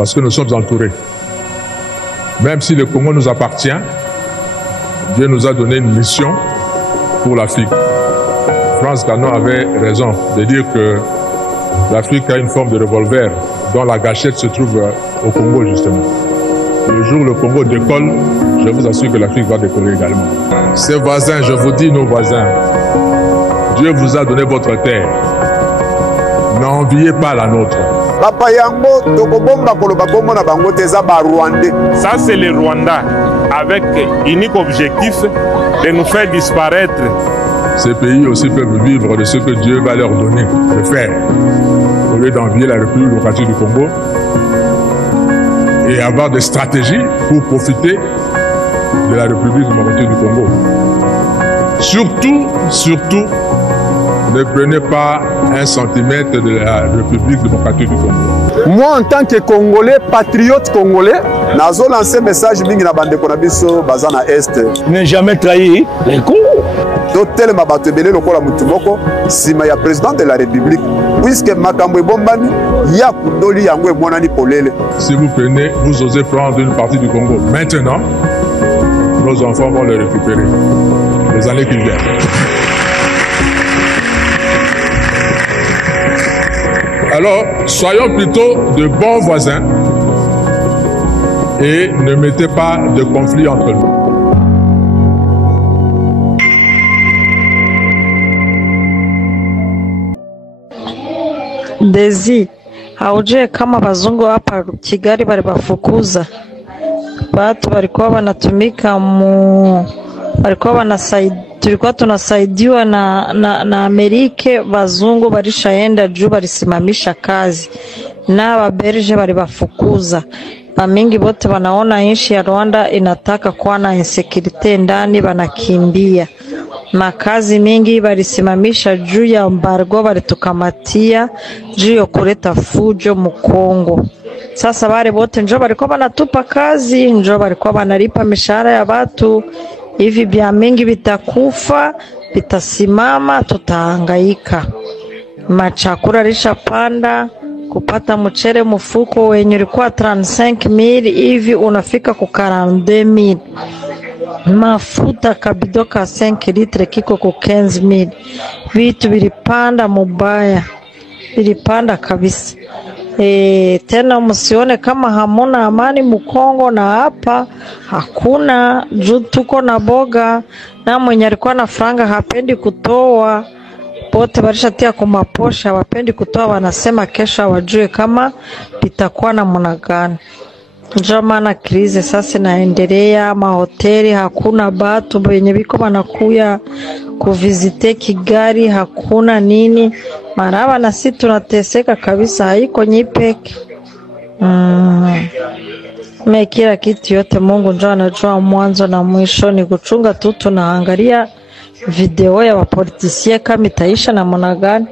parce que nous sommes entourés. Même si le Congo nous appartient, Dieu nous a donné une mission pour l'Afrique. Frantz Fanon avait raison de dire que l'Afrique a une forme de revolver dont la gâchette se trouve au Congo justement. Le jour où le Congo décolle, je vous assure que l'Afrique va décoller également. Ses voisins, je vous dis nos voisins, Dieu vous a donné votre terre. N'enviez pas la nôtre. Ça c'est le Rwanda avec unique objectif de nous faire disparaître. Ces pays aussi peuvent vivre de ce que Dieu va leur donner de faire, au lieu d'envier la République démocratique du Congo et avoir des stratégies pour profiter de la République démocratique du Congo. Surtout, ne prenez pas un centimètre de la République démocratique du Congo. Moi, en tant que Congolais, patriote congolais, nazo lancé un message mingi na bande konabiso bazana est. Ne jamais trahir les Congo. D'hôtel Mabatebele lokola mutumoko, sima ya président de la République, puisque makambo ebombani ya kundoli yango emonani polele. Si vous prenez, vous osez prendre une partie du Congo maintenant, nos enfants vont le récupérer les années qui viennent. Alors, soyons plutôt de bons voisins et ne mettez pas de conflit entre nous. Dezi, haujue kama bazungu hapa Kigali balibafukuza watu walikuwa wanatumika tulikuwa tunasaidiwa na Amerika. Bazungu barishaenda juu balisimamisha kazi na Waberge balibafukuza. Bamingi bote wanaona nchi ya Rwanda inataka kuwa na insecurity ndani, banakimbia. Makazi mingi balisimamisha juu ya embargo balitukamatia juu ya kuleta fujo mu Kongo. Sasa wale bote njoo balikuwa banatupa kazi, njoo balikuwa banalipa mishahara ya watu. Hivi bya mingi bitakufa, bitasimama, tutahangaika. Machakula lishapanda, kupata mchere mfuko wenye ulikuwa 35,000 hivi unafika ku 42,000. Mafuta kabido ka 5 litre kiko ku 15,000. Vitu vilipanda mubaya, vilipanda kabisa. Tena msione kama hamuna amani Mkongo, na hapa hakuna juu tuko na boga, na mwenye alikuwa na franga hapendi kutoa, pote barishatia kumaposha, wapendi kutoa, wanasema kesho wajue kama litakuwa na namna gani. Ndio maana krize sasa inaendelea, mahoteli hakuna, batu wenye biko banakuya kuvizite Kigali hakuna nini. Maraba na sisi tunateseka kabisa, haiko nyipeke. Kila kitu yote Mungu ndio anajua mwanzo na mwisho, ni kuchunga tu. Tunaangalia video ya wapolitisie kama itaisha na namna gani.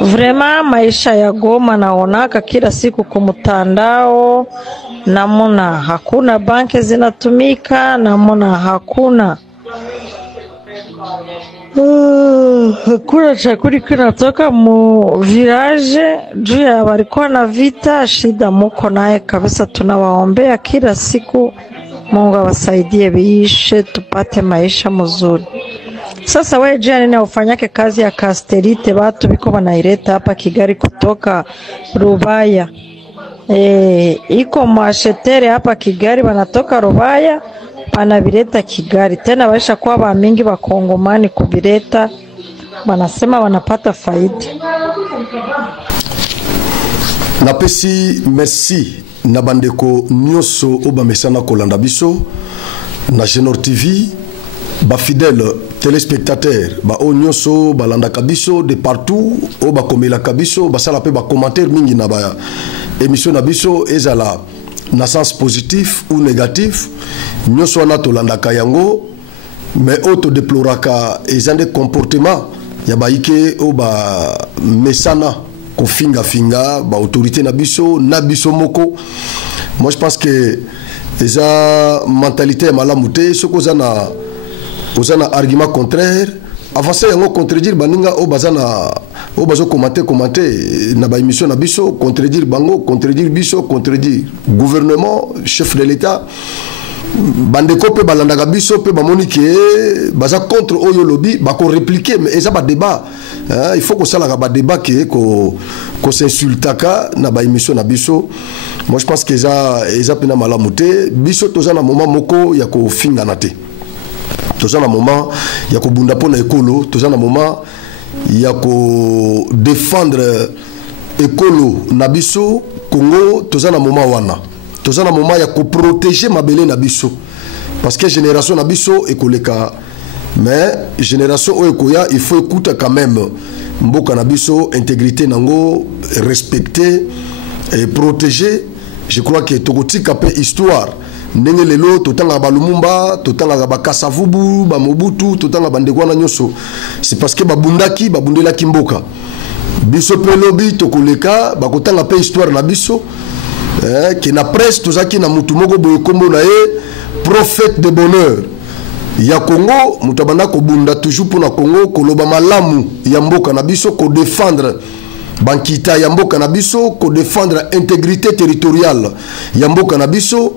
Vrema maisha ya Goma naonaka kila siku kumtandao, namuna hakuna banki zinatumika, namuna hakuna hakuna chakula kinatoka mu village juu ya walikuwa na vita. Shida muko naye kabisa, tunawaombea kila siku Mungu awasaidie biishe tupate maisha mzuri. Sasa wewe je, nini ufanyake kazi ya kasterite watu biko banaileta hapa Kigali kutoka Rubaya? Iko mashetere hapa Kigali banatoka Rubaya banabileta Kigali, tena baisha kwa ba mingi bakongomani kubileta, banasema wanapata faida. Napesi merci na bandeko nyoso obamesana kolanda biso na Genor TV, ba fidèle téléspectateurs, ba onyoso balanda kabiso de partout, o ba komela kabiso, ba sala pe ba commentaire mingi na ba émission na biso ezala na sens positif ou négatif, nyoso na tolanda kayango, mais auto déploraka ezande comportement ya ba ike o ba mesana ko finga ba autorité na biso moko. Moi je pense que eza mentalité malamute soko zana ozana argument contraire avancer yango contredire baninga o bazana o bazo commenter na ba émission na biso contredire bango contredire biso contredire gouvernement chef de l'état bandeko pe balandaka biso pe bamoni ke baza contre oyo lobby ba ko répliquer mais eza ba débat il faut que ça la ba débat ko s'insultaka na ba émission na biso. Moi je pense que eza pena malamu te biso toza na moment moko ya ko fingana te toza na moment ya ko bunda pona ekolo toza na moment ya ko défendre ekolo na biso Congo toza na moment wana toza na moment ya ko protéger mabele na biso parce que génération na biso ekoleka mais génération o ekoya il faut écouter quand même mboka na biso intégrité nango respecter et protéger. Je crois que tokotika pe histoire ndenge lelo totanga ba Lumumba totanga ba Kasavubu ba Mobutu totanga bandeko na nyoso c'est parce que babundelaki mboka biso pe lobi tokoleka bakotanga pe histoire na biso que na presse tozaki na mutu moko boye kombo na ye prophète de bonheur ya Congo mutabana ko bunda toujours pour na Congo koloba malamu ya mboka na biso ko défendre bankita ya mboka na biso ko défendre intégrité territoriale ya mboka na biso.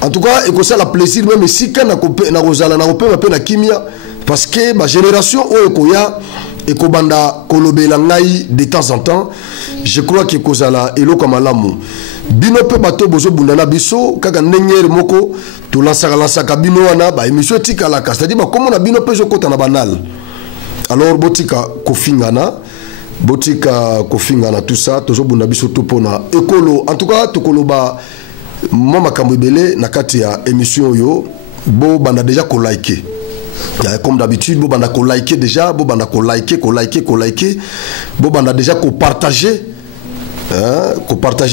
En tout cas, et ça la plaisir même si quand na kozala na kopema pe na kimia parce que ma génération o ekoya et kobanda kolobela ngai de temps en temps je crois que kozala eloko malamu bino pe bato bozo bunda na biso kaka ndengere moko to lansaka bino wana ba émission tikala ka c'est-à-dire comme na bino pe zo kota na banal alors botika kofingana tout ça tozo bunda biso to pona ekolo. En tout cas tokoloba moi makambo ebele na kati ya émission yo bo banda déjà ko liker comme d'habitude bo banda ko liker déjà bo banda ko liker bo banda déjà ko partager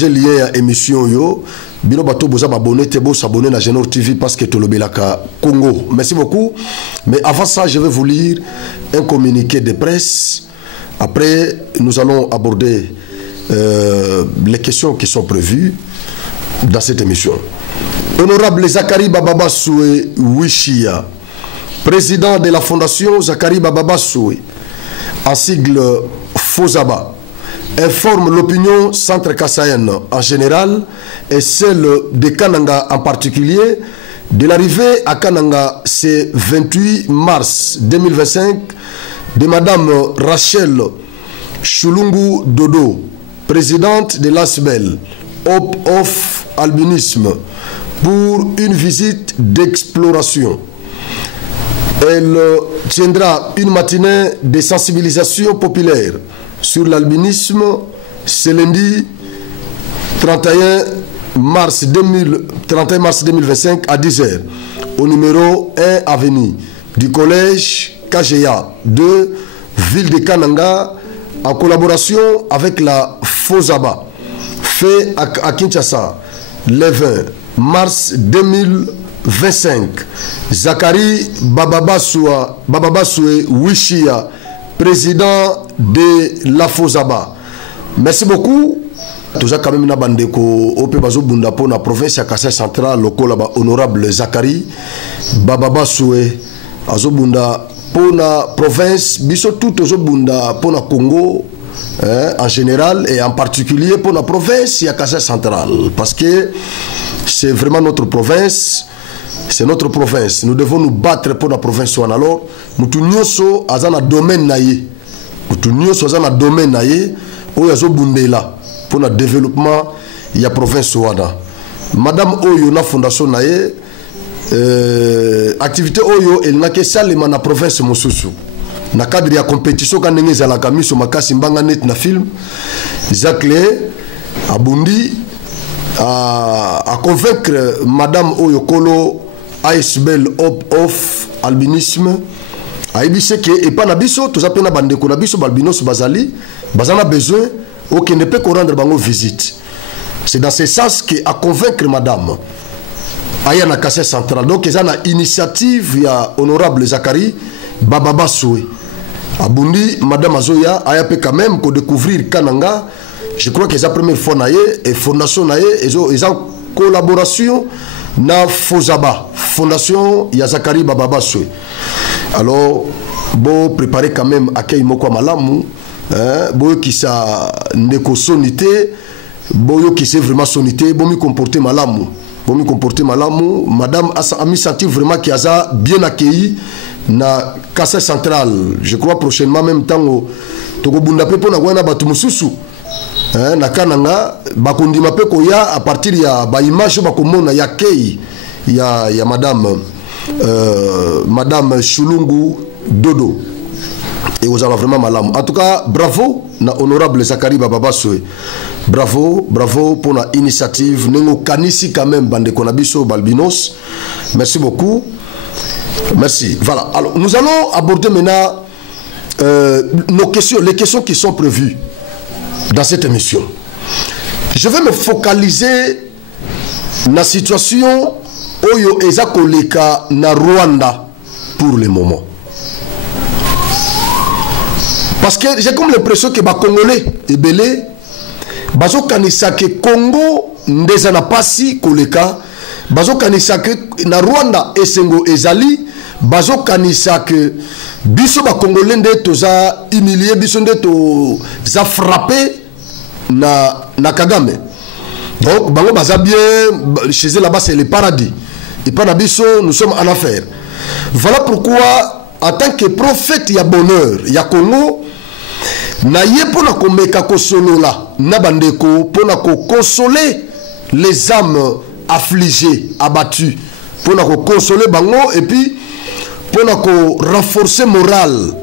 lien ya émission yo bino bato boza abonné te bo s'abonner na Genor TV parce que tolobelaka Congo. Merci beaucoup, mais avant ça je vais vous lire un communiqué de presse. Après nous allons aborder les questions qui sont prévues dans cette émission. Honorable Zakari Bababasoué Wishia, président de la fondation Zakari Bababasoué, en sigle FOSABA, informe l'opinion centre-kassaïenne en général et celle de Kananga en particulier de l'arrivée à Kananga ce 28 mars 2025 de Madame Rachel Chulungu Dodo, présidente de l'ASBEL, Hope of Albinisme, pour une visite d'exploration. Elle tiendra une matinée de sensibilisation populaire sur l'albinisme ce lundi 31 mars 2025 à 10h au numéro 1 avenue du collège KGA 2, ville de Kananga, en collaboration avec la FOSABA, fait à Kinshasa le 20 mars 2025. Zakari Bababasoué Wishia, président de la FOSABA. Merci beaucoup. Tout ça quand même na bandeko ope bazo bunda po na province ya Kasai Central lokola ba honorable Zakari Bababasoué azobunda pour la province, biso tout ozobunda pour la Congo en général et en particulier pour la province il y a Kasai Central parce que c'est vraiment notre province, c'est notre province. Nous devons nous battre pour la province. Alors, mutu nyonso azana domaine naie, mutu nyonso azana domaine naie, oyo azobundela pour le développement il y a province wana. Madame oyo na fondation naie. Activité oyo elle n'a que salima na province mosusu na cadre ya compétition quand ndenge za la kamiso makasi mbanga net na film Zakle abundi à convaincre madame oyo kolo ASBEL Hope of Albinisme aibise ke et pas na biso to zapena bandeko na biso balbinos bazali bazana besoin aucun ne peut rendre bango visite. C'est dans ce sens que à convaincre madame Aya na Kasai Central. Donc, il y a une initiative, il y a honorable Zakari Bababasoué. Abundi, Madame Azoya, a pu quand même découvrir Kananga. Je crois que c'est la première fois et fondation naie, ils ont collaboration na FOSABA, fondation ya Zakari Bababasoué. Alors, bon, préparer quand même accueil moko malamu boyo qui sa ndeko sonité boyo qui c'est vraiment sonité bon mi comporter malamu madame a mis sentir vraiment qu'il a bien accueilli na Kasai Central. Je crois prochainement même temps toko bunda pe pona wana batu mususu na kananga bakondima pe koya à partir ya ba image bakomona ya kei ya madame Chulungu Dodo et vous allez vraiment malamu. En tout cas, bravo na honorable Zakari Babasoe. Bravo pour la initiative. Nengo kanisi quand même bande konabiso balbinos. Merci beaucoup. Merci. Voilà. Alors, nous allons aborder maintenant les questions qui sont prévues dans cette émission. Je vais me focaliser na situation oyo eza koleka na Rwanda pour le moment. Parce que j'ai comme l'impression que les Congolais et belé bazo kanisa que Congo ndeza na pasi koleka bazo kanisa que na Rwanda esengo ezali bazo kanisa que biso ba Congolais nde toza humilié biso nde to za frappé na Kagame. Donc bango baza bien chez eux là-bas c'est le paradis. Et pas biso nous sommes en affaire. Voilà pourquoi en tant que prophète ya bonheur ya Congo na ye pona komeka kosolola na bandeko pona ko consoler les âmes affligées abattues pona ko consoler bango et puis pona ko renforcer moral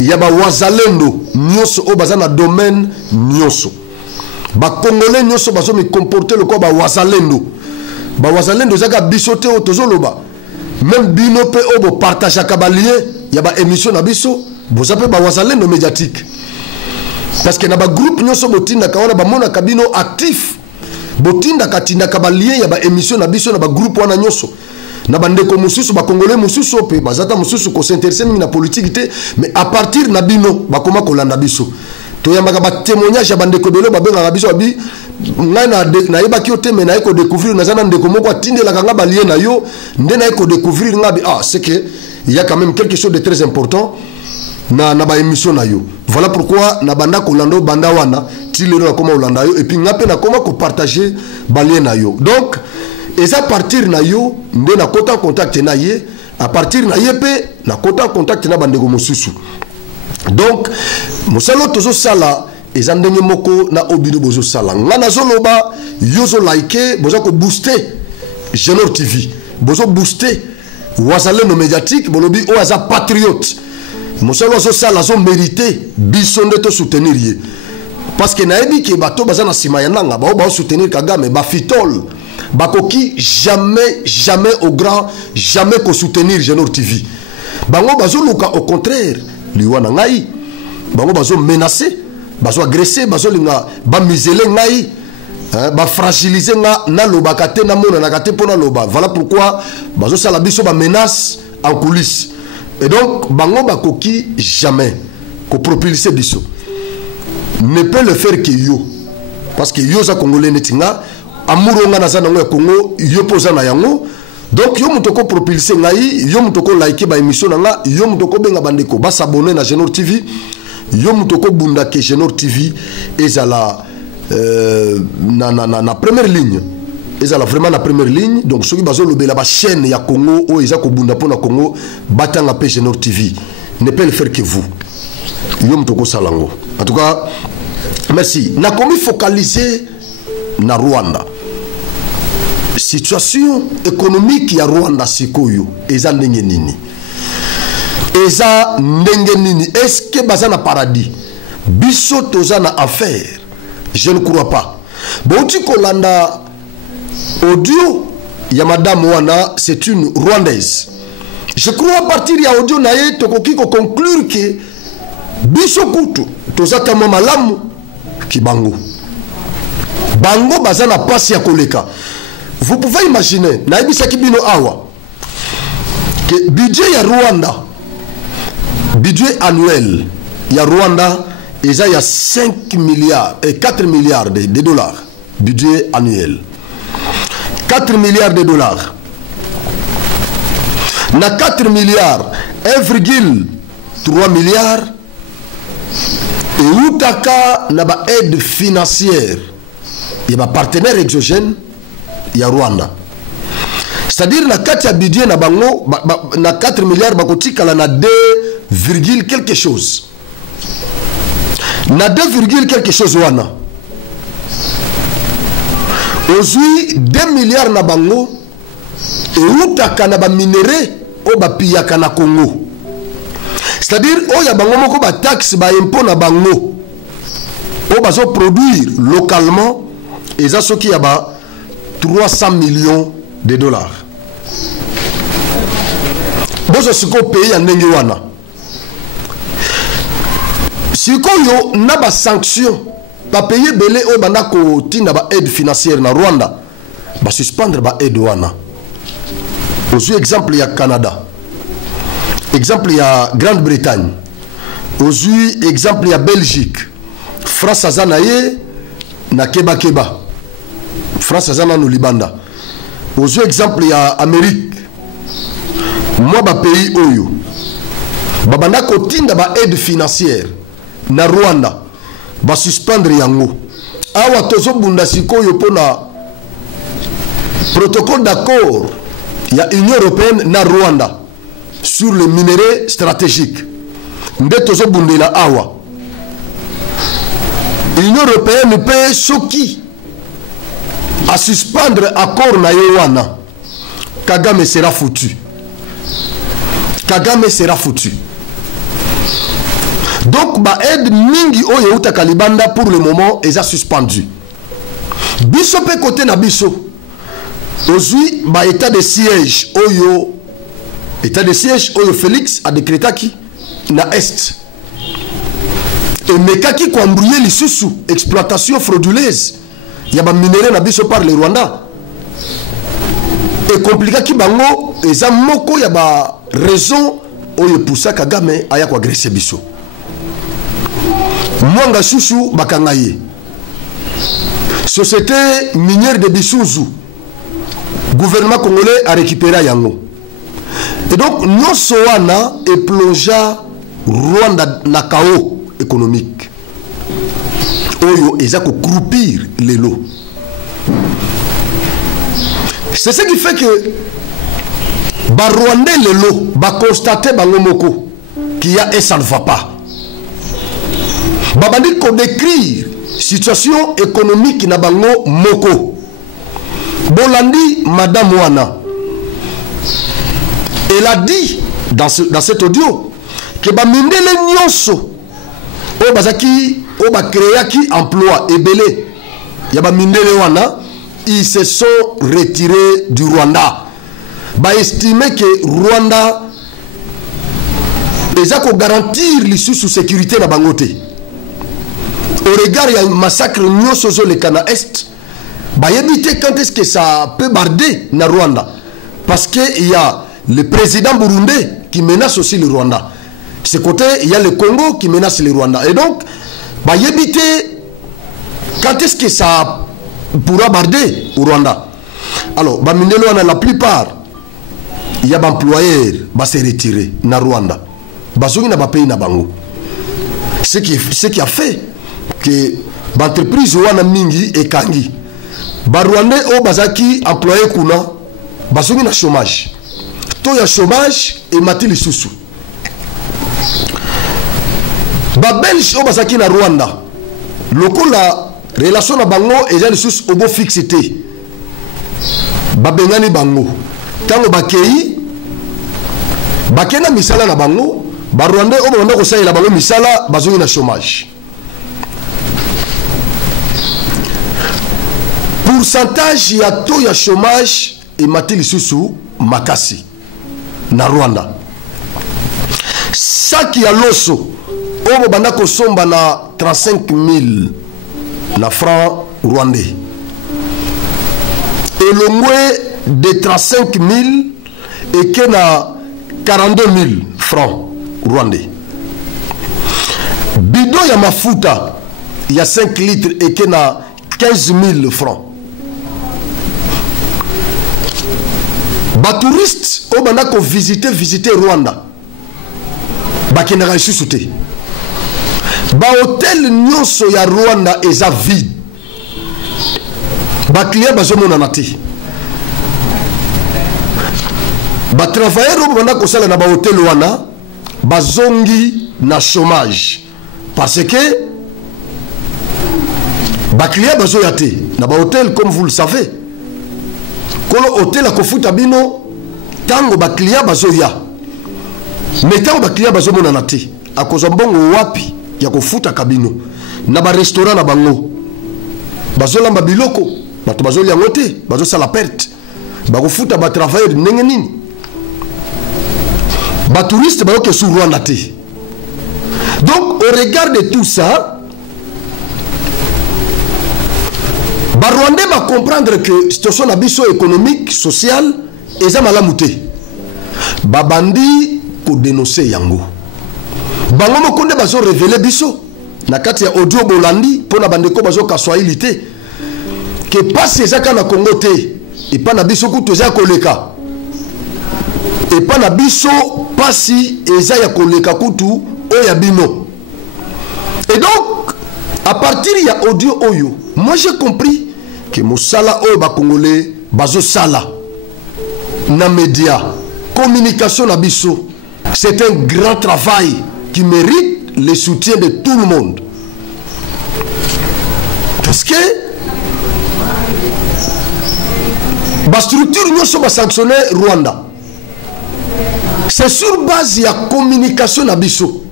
ya ba wazalendo nyoso o bazana domaine nyoso ba congolais nyoso bazo mi comporter le ko ba wazalendo zaka bisote o tozoloba même bino pe obo partage akabalie ya ba émission na biso boza pe ba wazalendo médiatique parce que na ba groupe nyoso botinda ka wana ba mona kabino actif botinda katinda kabalie ya ba émission na biso na ba groupe wana nyoso na bandeko mususu ba congolais mususu pe bazata mususu ko s'intéresser na politique te mais à partir na bino ba koma kolanda biso to yambaka ba témoignage ya bandeko belo ba benga biso abi na yeba ki ote mena eko découvrir na zana ndeko moko atindela kanga balie na yo ndena eko découvrir ngabi c'est que il y a quand même quelque chose de très important na ba émission na yo. Voilà pourquoi na banda kolando banda wana tilelo na koma olanda yo et puis ngape na koma ko partager balie na yo. Donc et à partir na yo nde na kota contact na ye à partir na ye pe na kota contact na bandeko mususu. Donc mosalo tozo sala ezandenge moko na obino bozo sala ngana zoloba yozo like bozo ko booster Genor TV bozo booster wazalendo médiatique bolobi o aza patriote mosalo zo sala zo mérité bisonde to soutenir ye parce que naebi ke bato bazana sima ya nanga ba soutenir Kagame ba fitol bakoki jamais au grand jamais ko soutenir Genor TV bango bazo luka au contraire liwana ngai bango bazo menacer bazo agresser bazo linga ba miseler ngai ba fragiliser nga na loba kate na mona na kate pona loba. Voilà pourquoi bazo sala biso ba menace en coulisses et donc bango bakoki jamais ko propulser biso ne peut le faire que yo parce que yo za congolais netinga amuro nga na za nango ya Congo yo poza na yango. Donc yo mutoko propulser ngai yo mutoko like ba émission nga yo mutoko benga bandeko ba s'abonner na Genor TV yo mutoko bunda ke Genor TV ezala na première ligne ezala vraiment la première ligne. Donc soki bazo lobela ba chaîne ya Congo o eza ko bunda pona Congo batanga pe Genor TV ne peut le faire que vous yo mutoko salango. En tout cas merci na komi focaliser na Rwanda. Situation économique ya Rwanda sikoyo eza ndenge nini est-ce que baza na paradis biso toza na affaire? Je ne crois pas. Bouti kolanda audio ya madame wana c'est une Rwandaise. Je crois à partir ya audio na ye tokoki ko conclure que biso kutu toza kama malamu kibango bango baza na pasi ya koleka. Vous pouvez imaginer, naibisa kibino awa, que budget ya Rwanda, budget annuel ya Rwanda, il y a 5 milliards et 4 milliards de dollars, budget annuel. 4 milliards de dollars. Na 4 milliards, 1,3 milliard, et utaka na ba aide financière il y a partenaire exogène il y a Rwanda c'est-à-dire na kati ya budget na bango na 4 milliards bakotikala na 2, quelque chose na 2, quelque chose wana aujourd'hui 2 milliards na bango et utaka na ba minéraux o ba piyaka na Congo c'est-à-dire o ya bango moko ba taxe ba impôt na bango o bazo produire localement et ça soki ya ba 300 millions de dollars bozo siko pays ya ndenge wana siko yo na ba sanction ba payer belé o banda ko tinda ba aide financière na Rwanda ba suspendre ba aide wana aussi exemple ya Canada exemple ya Grande-Bretagne aussi exemple ya Belgique France azanaye na keba France azana no libanda aussi exemple ya Amérique moi ba pays oyo babanda ko tinda ba aide financière na Rwanda ba suspendre yango awa tozo bunda sikoyo pona protocole d'accord ya Union européenne na Rwanda sur le minerai stratégique nde tozo bundela awa Union européenne peut soki à suspendre accord na yewana Kagame sera foutu. Kagame sera foutu. Donc ba aide mingi oyo uta kalibanda pour le moment est suspendu. Biso pe côté na biso. Aujourd'hui ba état de siège oyo Félix a décrété qui na est. Et mekaki ko embrouiller lisusu exploitation frauduleuse. Ya ba minerai na biso par le Rwanda. Et compliqué ki bango eza moko ya ba raison oyo poussa Kagame aya ko agresser biso. Mwanga susu bakangaye. Société minière de Bisuzu. Gouvernement congolais a récupéré yango. Et donc nyonso wana e plongea Rwanda na chaos économique. Oyo eza ko croupir les lots. C'est ce qui fait que ba Rwandais les lots ba constater bango moko qu'il y a et ça ne va pas. Babandi ko décrire situation économique na bango moko. Bolandi madame wana. Elle a dit dans cet audio que ba mindele nyonso o bazaki o ba créaki emploi ebele ya ba mindele wana ils se sont retirés du Rwanda. Ba estimé que Rwanda déjà ko garantir lisusu sécurité na bangote. Au regard il y a un massacre nyonso zo le Kana Est. Bah éviter quand est-ce que ça peut barder na Rwanda parce que il y a le président burundais qui menace aussi le Rwanda. De ce côté, il y a le Congo qui menace le Rwanda. Et donc, bah éviter quand est-ce que ça pourra barder au Rwanda. Alors, bah mindelo na la plupart il y a des employeurs bah se retirer na Rwanda. Bah zongi na ba pays na bango. Ce qui a fait que l'entreprise wana mingi et kangi ba Rwandais o bazaki employé kuna bazongi na chômage. To ya chômage et matili susu. Ba Belge o bazaki na Rwanda. Lokola relation na bango eza susu obo fixité. Ba bengani bango. Tango bakei bakena misala na bango, ba Rwandais o banda ko salela bango misala bazongi na chômage. Pourcentage ya taux ya chômage et matili susu makasi na Rwanda. Saki ya loso obo banda ko somba na 35 000 na francs rwandais. Et le moins de 35 000 et que na 42 000 francs rwandais. Bidon ya mafuta ya 5 litres et que na 15 000 francs. Ba touristes au banda ko visiter Rwanda. Ba kenaka susu te. ba hôtel nyonso ya Rwanda eza vide. Ba client bazomona te. Ba travailleur banda kosala na ba hôtel wana bazongi na chômage parce que ba client bazoya te na ba hôtel comme vous le savez. Kolo hôtel a kofuta bino tango ba client bazoya. Mais tango ba client bazomona na te akozwa mbongo wapi ya kofuta kabino na ba restaurant na bango bazolamba biloko bato bazolia ngote bazosala perte bakofuta ba travailleur ndenge nini ba touriste bayoke sur Rwanda te. Donc au regard de tout ça ba Rwandais va comprendre que situation na biso économique sociale eza malamu te babandi ko dénoncer yango bango mokonde bazo révéler biso na kati ya audio bolandi pona bandeko bazo ka Swahili te que passe ezaka na Congo te et pas na biso kutu eza koleka et pas na biso pasi eza ya koleka kutu oya bino. Et donc à partir ya audio oyo moi j'ai compris que mosala oyo ba congolais bazo sala na média communication na biso c'est un grand travail qui mérite le soutien de tout le monde. Parce que la structure nous sanctionné Rwanda. C'est sur base de la communication nabiso,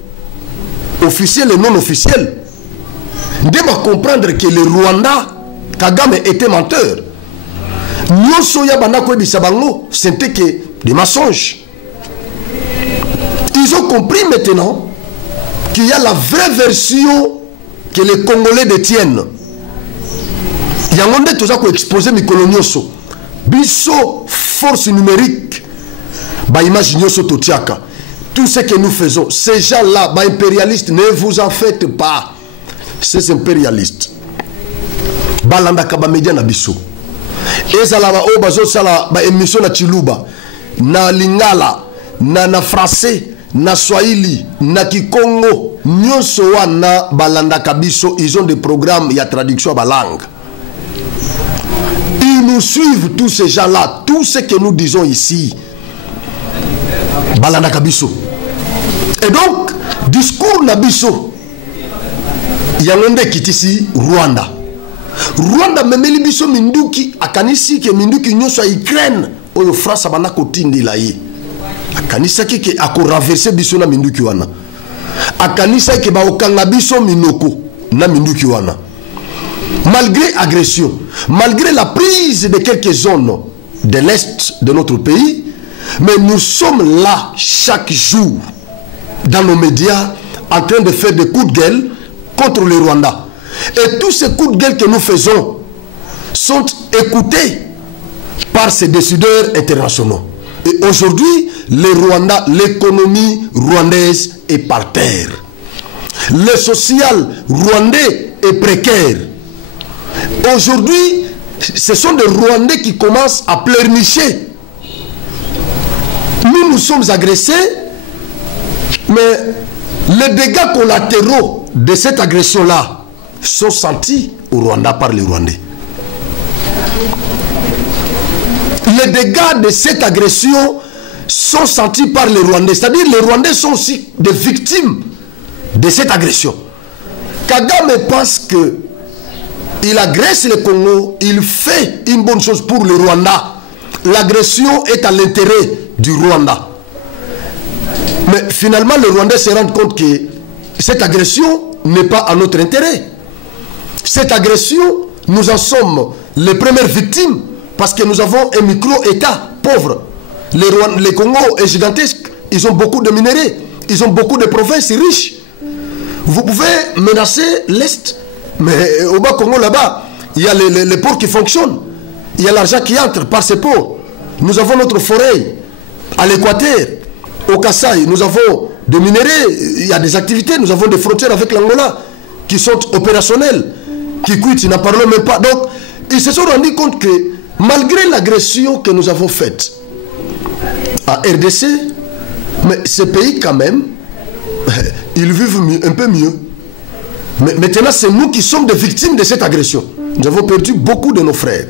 officielle et non officielle. Nous devons comprendre que le Rwanda, Kagame était menteur. C'était que des mensonges. Ils ont compris maintenant qu'il y a la vraie version que les Congolais détiennent. Il y a un monde qui a exposé mes colonioso. Biso, force numérique, bah image nyoso totiaka. Tout ce que nous faisons, ces gens-là, bah impérialistes, ne vous en faites pas. Ces impérialistes. Balanda kaba media na biso. Ezala ba o bazo sala ba émission na Chiluba, na Lingala, na français. Na Swahili, na Kikongo, nyonso wana balanda kabiso, ils ont des programmes, il y a traduction à la langue. Ils nous suivent, tous ces gens-là, tout ce que nous disons ici. Balanda kabiso. Et donc, discours nabiso, il y a un qui est ici, Rwanda. Rwanda memeli biso minduki, akanisi ke minduki nyonso a Ukraine, oyo France abana kotindi la ye. Akanisa ki ako renverser biso na minduki wana. Akanisa ki ba okanga biso minoko na minduki wana. Malgré agression, malgré la prise de quelques zones de l'est de notre pays, mais nous sommes là chaque jour dans nos médias en train de faire des coups de gueule contre le Rwanda. Et tous ces coups de gueule que nous faisons sont écoutés par ces décideurs internationaux. Et aujourd'hui, le Rwanda, l'économie rwandaise est par terre. Le social rwandais est précaire. Aujourd'hui, ce sont des Rwandais qui commencent à pleurnicher. Nous sommes agressés, mais les dégâts collatéraux de cette agression-là sont sentis au Rwanda par les Rwandais. Les dégâts de cette agression sont sentis par les Rwandais. C'est-à-dire les Rwandais sont aussi des victimes de cette agression. Kagame pense que il agresse le Congo, il fait une bonne chose pour le Rwanda. L'agression est à l'intérêt du Rwanda. Mais finalement, le Rwandais se rend compte que cette agression n'est pas à notre intérêt. Cette agression, nous en sommes les premières victimes parce que nous avons un micro-État pauvre. Le Congo est gigantesque. Ils ont beaucoup de minéraux. Ils ont beaucoup de provinces riches. Vous pouvez menacer l'Est. Mais au bas Congo, là-bas, il y a les ports qui fonctionnent. Il y a l'argent qui entre par ces ports. Nous avons notre forêt à l'Équateur, au Kasaï. Nous avons des minéraux. Il y a des activités. Nous avons des frontières avec l'Angola qui sont opérationnelles. Qui quittent, ils n'en parlent même pas. Donc, ils se sont rendus compte que malgré l'agression que nous avons faite à RDC, mais ces pays quand même, ils vivent mieux, un peu mieux. Mais maintenant, c'est nous qui sommes des victimes de cette agression. Nous avons perdu beaucoup de nos frères.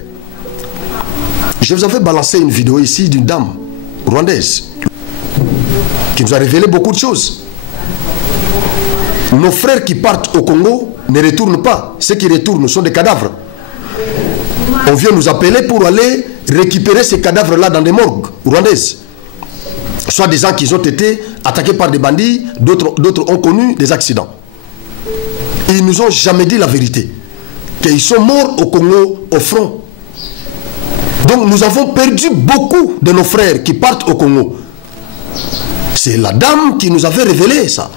Je vous avais balancé une vidéo ici d'une dame rwandaise qui nous a révélé beaucoup de choses. Nos frères qui partent au Congo ne retournent pas. Ceux qui retournent sont des cadavres. On vient nous appeler pour aller récupérer ces cadavres-là dans des morgues rwandaises. Soit des gens qui ont été attaqués par des bandits, d'autres ont connu des accidents. Et ils nous ont jamais dit la vérité. Qu'ils sont morts au Congo, au front. Donc nous avons perdu beaucoup de nos frères qui partent au Congo. C'est la dame qui nous avait révélé ça.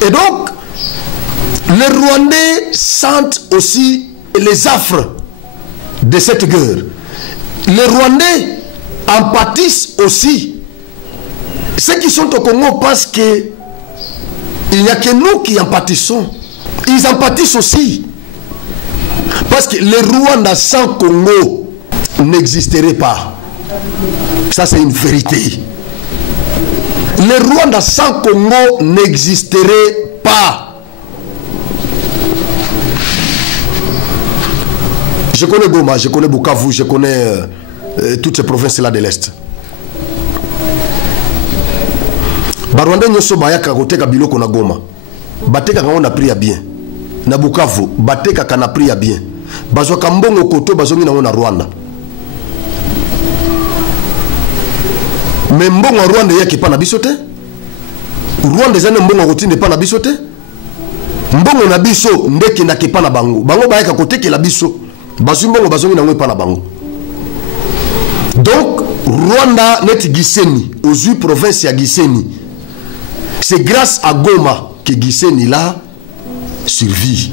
Et donc, les Rwandais sentent aussi les affres de cette guerre. Les Rwandais en pâtissent aussi. Ceux qui sont au Congo pensent qu'il n'y a que nous qui en pâtissons. Ils en pâtissent aussi. Parce que le Rwanda sans Congo n'existerait pas. Ça, c'est une vérité. Le Rwanda sans Congo n'existerait pas. Je connais Goma, je connais Bukavu, je connais toutes ces provinces-là de l'Est. Barwanda nyoso bayaka koteka biloko na Goma. Bateka kango na prix ya bien. Na Bukavu, bateka kana prix ya bien. Bazwa kambongo koto bazongi na na Rwanda. Mais mbongo Rwanda yaki pa na bisote. Rwanda zane mbongo kotinde pa na bisote. Mbongo na biso ndeke na ke pa na bango. Bango bayaka koteke la biso. Bazwi mbongo bazongi na pa na bango. Donc Rwanda net Gisenyi, aux provinces ya Gisenyi. C'est grâce à Goma que Gisenyi là survit.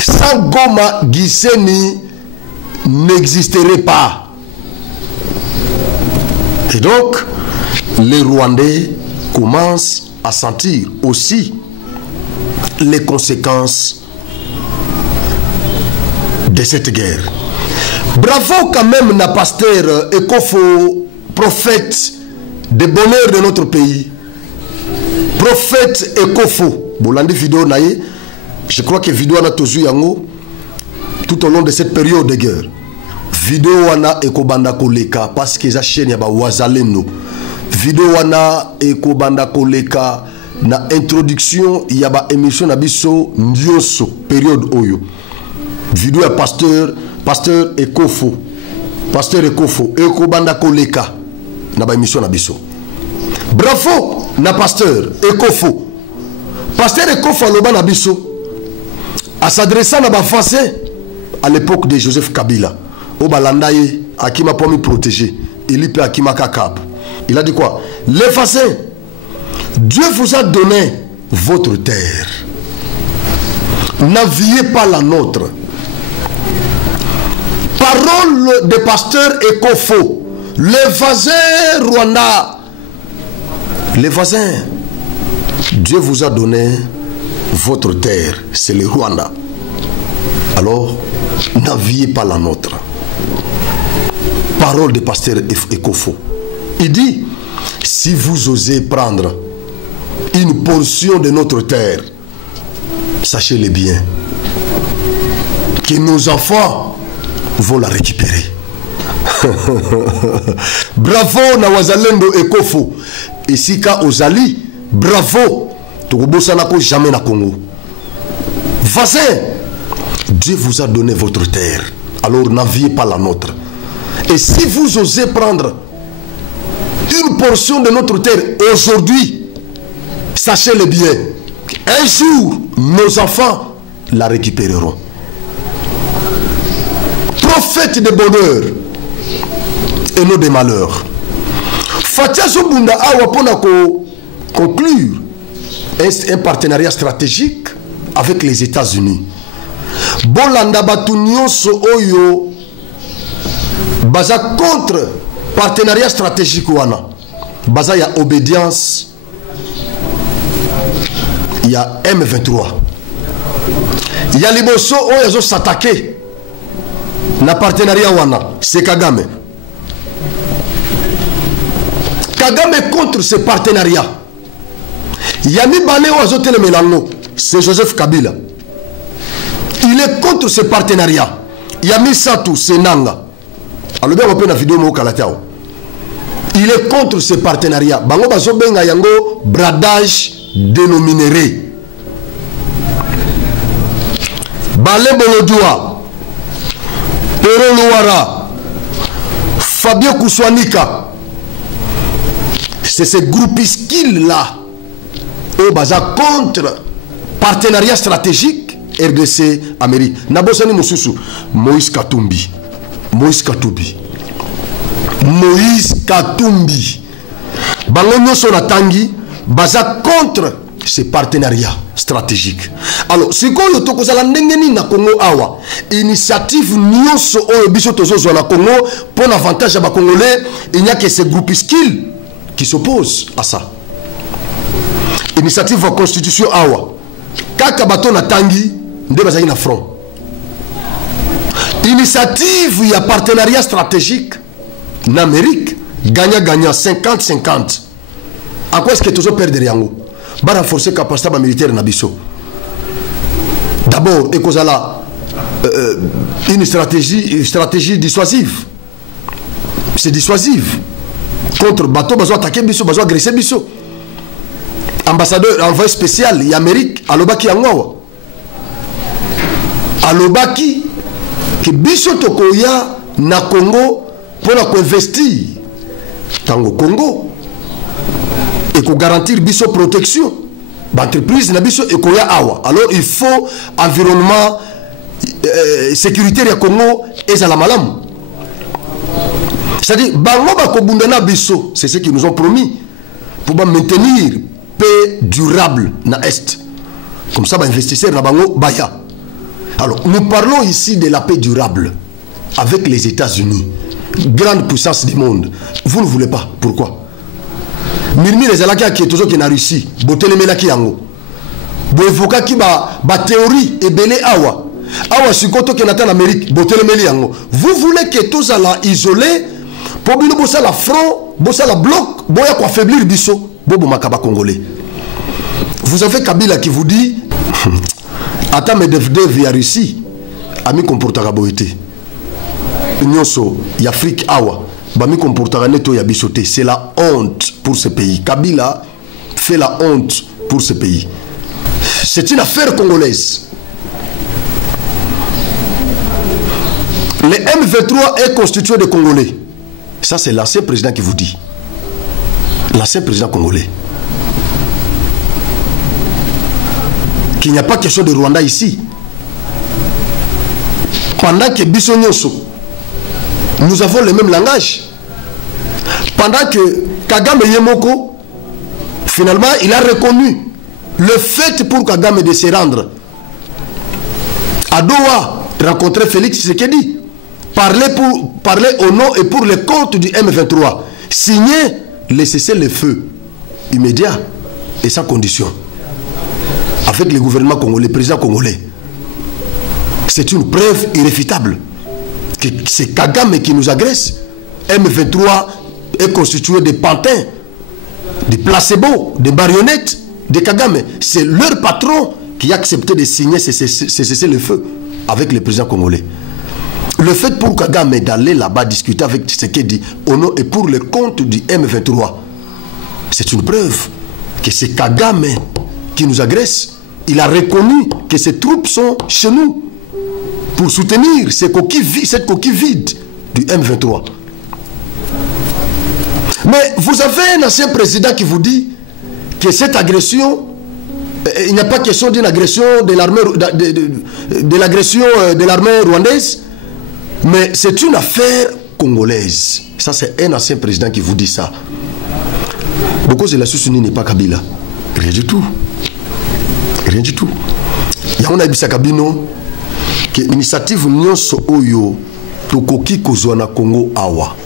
Sans Goma, Gisenyi n'existerait pas. Et donc, les Rwandais commencent à sentir aussi les conséquences de cette guerre. Bravo quand même na pasteur Ekofo, prophète de bonheur de notre pays. Prophète Ekofo. Bolandi vidéo naïe. Je crois que vidéo na tozu yango tout au long de cette période de guerre. Vidéo wana ekobanda koleka parce que za chaîne ya ba wazalendo. Vidéo wana ekobanda koleka na introduction ya ba émission na biso ndioso période oyo. Vidéo ya pasteur Ekofo. Pasteur Ekofo ekobanda koleka na ba émission na biso. Bravo na pasteur Ekofo. Pasteur Ekofo aloba na biso à s'adressant à Français à l'époque de Joseph Kabila. Au Balandaye, Akima Pomi protégé. Il peut Akima Kakab. Il a dit quoi? Les Français, Dieu vous a donné votre terre. N'aviez pas la nôtre. Parole de pasteur Ekofo. Les voisins Rwanda. Les voisins, Dieu vous a donné votre terre, c'est le Rwanda. Alors, n'aviez pas la nôtre. Parole de pasteur Ekofo. Il dit, si vous osez prendre une portion de notre terre, sachez-le bien, que nos enfants vont la récupérer. Bravo na wazalendo Ekofo. Et si ka ozali, bravo. Jamais na Congo. Voisin, Dieu vous a donné votre terre. Alors n'aviez pas la nôtre. Et si vous osez prendre une portion de notre terre aujourd'hui, sachez-le bien, un jour, nos enfants la récupéreront. Prophète de bonheur et non de malheur. Fatia Zobunda awa pona ko conclure un partenariat stratégique avec les États-Unis. Bolanda Batunyoso Oyo baza contre partenariat stratégique wana. Baza ya obédience. Il y a M23. Il y a Liboso Oyo s'attaquer. Na partenariat wana, c'est Kagame. Kagame contre ce partenariat. Yami Baleo Azotel Melango, c'est Joseph Kabila. Il est contre ce partenariat. Yami Satou, c'est Nanga. Alors bien on peut la vidéo mo kalatao. Il est contre ce partenariat. Bango bazo benga yango bradage dénominéré. Balé Bolodjoua, Pero Louara, Fabien Kouswanika. C'est ces groupuscules-là au baza contre partenariat stratégique RDC Amérique. Nabosani Moussoussou, Moïse Katumbi. Moïse Katumbi. Moïse Katumbi. Bangonyo Sonatangi, baza contre ces partenariats stratégiques. Alors, ce qu'on y a tout ça, na Congo awa initiative nyonso oyo biso tozo na Congo pour l'avantage à ba Congolais, il n'y a que ces groupuscules qui s'opposent à ça. Initiative de constitution awa kaka bato na tangi nde bazali na front. Initiative ya partenariat stratégique en Amérique gagnant 50-50. À quoi est-ce que tozo perdre yango? Ba renforcer capacité militaire na biso. D'abord, ekozala une stratégie dissuasive. C'est dissuasif. Contre bateau, bazo attaquer biso, bazo agresser biso. Ambassadeur envoyé spécial, il y a Amérique, alobaki yango. Alobaki que biso tokoya na Congo pour la investir tango Congo et ko garantir biso protection. L'entreprise na biso ekoya awa. Alors il faut environnement sécuritaire ya Congo et za la malam. C'est-à-dire bango ba ko bundana biso, c'est ce qu'ils nous ont promis pour maintenir paix durable na est. Comme ça ba investisseurs na bango baya. Alors nous parlons ici de la paix durable avec les États-Unis, grande puissance du monde. Vous ne voulez pas. Pourquoi? Mirmi les alaki qui est toujours qui na Russie, botele melaki yango. Bo évoka ki ba théorie et belé awa. Awa sikoto ki nata en Amérique, botele meli yango. Vous voulez que tous ala isolé pour bino bossa la front, bossa la bloc, boya ko affaiblir biso, bobo makaba congolais. Vous avez Kabila qui vous dit ata Medvedev via Russie, ami comportera boité. Nyonso y Afrique awa. Bami comportera neto ya bisoté. C'est la honte pour ce pays. Kabila fait la honte pour ce pays. C'est une affaire congolaise. Le M23 est constitué de Congolais. Ça, c'est l'ancien président qui vous dit. L'ancien président congolais. Qu'il n'y a pas question de Rwanda ici. Pendant que Bissonyoso, nous avons le même langage. Pendant que Kagame Yemoko, finalement, il a reconnu le fait pour Kagame de se rendre à Doha, rencontrer Félix Tshisekedi, parler au nom et pour le compte du M23, signer le cessez-le-feu immédiat et sans condition avec le gouvernement congolais, le président congolais. C'est une preuve irréfutable que c'est Kagame qui nous agresse. M23 est constitué de pantins, de placebos, de marionnettes de Kagame. C'est leur patron qui a accepté de signer ce cessez-le-feu avec le président congolais. Le fait pour Kagame d'aller là-bas discuter avec Tshisekedi au nom et pour le compte du M23, c'est une preuve que c'est Kagame qui nous agresse. Il a reconnu que ses troupes sont chez nous pour soutenir cette coquille vide du M23. Mais vous avez un ancien président qui vous dit que cette agression, il n'y a pas question d'une agression de l'armée de l'armée rwandaise, mais c'est une affaire congolaise. Ça, c'est un ancien président qui vous dit ça. Beaucoup de la Soussouni n'est pas Kabila. Rien du tout. Rien du tout. Il y a un abisa Kabino que l'initiative nyonso oyo tokoki kozwa na Congo awa.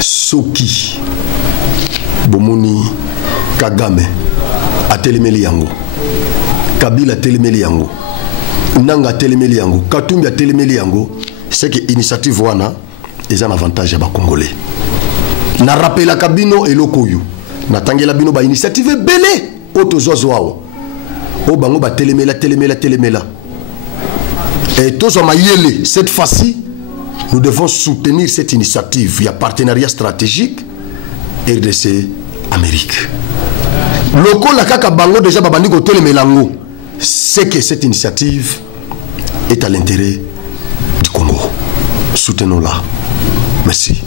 Soki bomoni Kagame atelemeli yango, Kabila atelemeli yango, Nanga atelemeli yango, Katumbi atelemeli yango, c'est que initiative wana est un avantage à ba Congolais. Na rappela Kabino et Lokoyo. Na tangela bino ba initiative belé Otozoawa. O bango ba telemela. Et tous Mayele, cette fois-ci, nous devons soutenir cette initiative. Il y a partenariat stratégique RDC Amérique. Loko la kaka bango déjà babandi ko telemelango. C'est que cette initiative est à l'intérêt du Congo. Soutenons-la. Merci.